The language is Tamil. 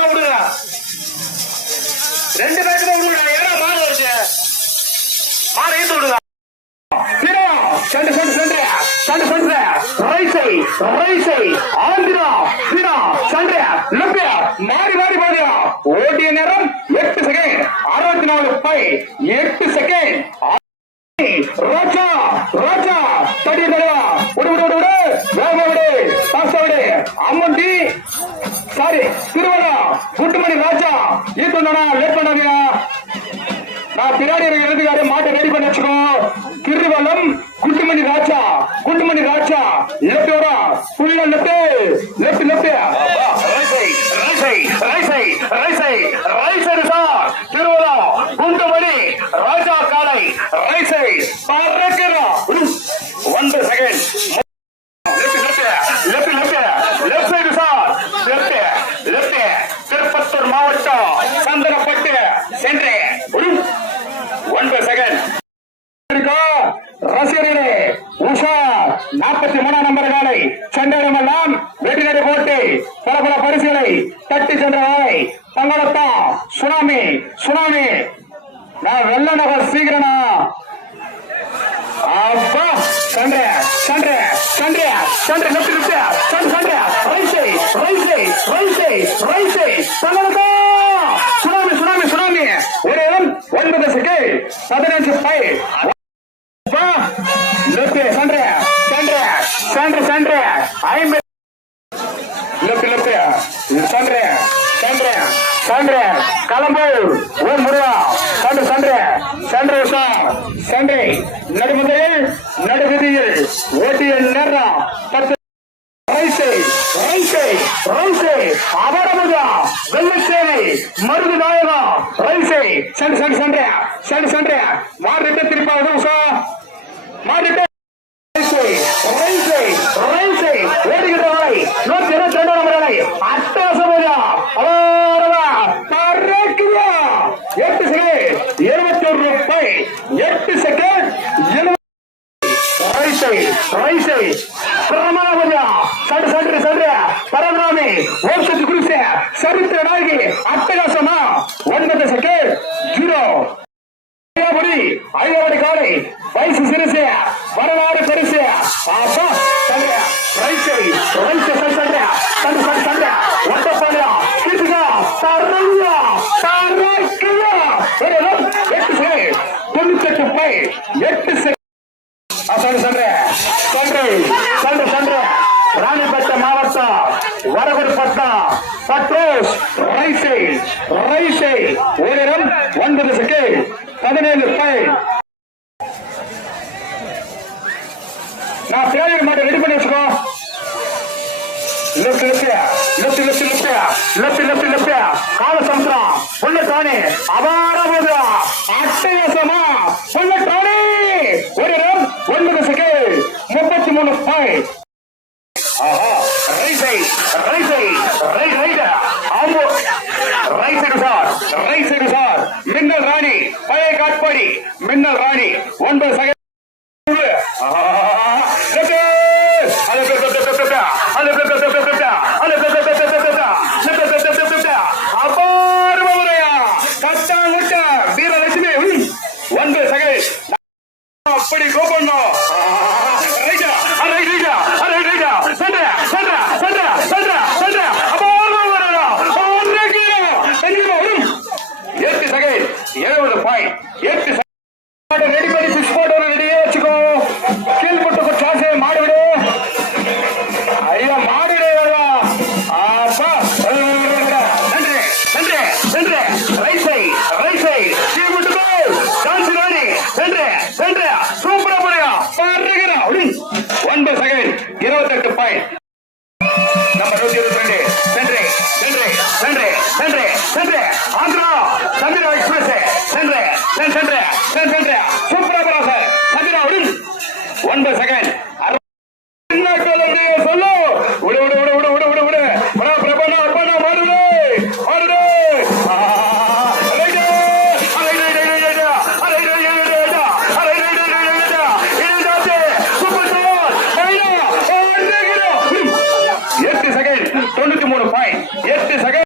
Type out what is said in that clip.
பேருக்கும் விடுங்க ரெண்டு பேருக்கும் விடுங்க ஏன்னா மாடு வருச்சு மாடு ஈத்து விடுங்க ஆந்திரா பினா சண்டு லெப்ட் மாறி மாறி மாறியா. ஓடிய நேரம் எட்டு செகண்ட் அறுபத்தி நாலு பை எட்டு செகண்ட் ராஜா. சாரி திருவள்ளம் முட்டுமணி ராஜா இது பண்ணா லேட் பண்ணாதீங்க நான் பின்னாடி எழுதுகாரு மாட்டை ரெடி பண்ணி வச்சுக்கோ. திருவள்ளம் குட்டுமணி ராஜா குட்டுமணி ராஜா. லெப்ட் வரா புள்ள லெப்ட் லெப்ட் லெப்ட் திருவள்ளம் குண்டுமணி ராஜா காலை ரைசை. பறக்கிறோம் நாற்பத்தி மூணாம் நம்பர் காலை சென்றடமெல்லாம் வெட்டிநடை போட்டு பல பல பரிசுகளை தட்டி சென்ற சென்றவை தங்களத்தா சுனாமி சுனாமி. நான் வெள்ள நகர் சீக்கிரனா? அப்பா சண்டை சண்டை சண்டை சண்டை லெஃப்ட் லெஃப்ட் சண்டை சண்டை ரைசை ரைசை ரைசை ரைசை. தங்களுக்கு சுனாமி சுனாமி சுனாமி. ஒரு இடம் ஒன்பது செகண்ட் பதினஞ்சு பை. அப்பா லெஃப்ட் சண்டை சென்று சென்று ஐம்பது லெப்ட் லெப்ட் சென்று சென்று சென்று கலம்பு ஓ முருகா சென்று சென்று சென்று உஷா சென்று நடுமுதல் நடுபதியில் ஓட்டிய நேரம் பத்து மருது நாயகம் சென்று சென்று சென்று சென்று சென்று மாறு திருப்பாவது ರಾಮನವರ್ಯ ಸಡ್ ಸಡ್ರಿ ಸಡ್ರೆ ಪರಬ್ರಾಮಿ ಔಷಧಿ ಕುಡಿಸೆ ಸರಿತ್ರನಾಗಿ ಅಟ್ಟಗಾಸಮ ಒಂದನೇ ಸೆಕೆಂಡ್ ಜೀರೋ ಗುಡಿ ಐದವಡಿ ಕಾಳಿ ವಯಸ್ಸು ಸಿರಿಸೆ ಬರಲಾರು ಕರೆಸೆ ಪಾಪ ಸಡ್ರೆ ರೈಸೆ ರೈಸೆ ಸಡ್ ಸಡ್ರೆ ಸಡ್ ಸಡ್ ಸಡ್ರೆ ಒಟ್ಟಪಾಳ್ಯ ಕಿಟ್ಗ ತರಯ್ಯ ತರಕ್ಕಿಯ ಎಷ್ಟು ಸೆಕೆಂಡ್ தொண்ணூத்தி எட்டு பை எட்டு செகண்ட் சொல்றேன் சொல்றேன் வரகுடிப்பட்டம் பட்ரோஸ் ரைசை ரைசை ஓரிடம் ஒன்பது செகண்ட் பதினேழு பை நான் பிள்ளைகள் மாட்டை ரெடி பண்ணி வச்சுக்கோ. Left left left left left left left left கால சமுத்திரம் உள்ள டானி அபார போது அட்டகாசமா உள்ள டானி ஒரு ரன் ஒன்பது செகண்ட் முப்பத்தி மூணு பாயிண்ட் ஆஹா ரைசை ரைசை right right ஆம்போ right side sir right side sir மின்னல் பழைய காட்பாடி மின்னல் ராணி ஒன்பது சக அப்படி கோபண்ணோ வருகிறா சூப்பரா போறியா? வருகிறா ஒன்பது செகண்ட் இருபத்தி எட்டு பாயிண்ட் நம்ம நூத்தி இருபத்தி ரெண்டு. சென்று சென்று சென்று சென்று சென்று. ஆந்திரா தமிழ் எக்ஸ்பிரஸ் சென்று சென்று சென்று சென்று.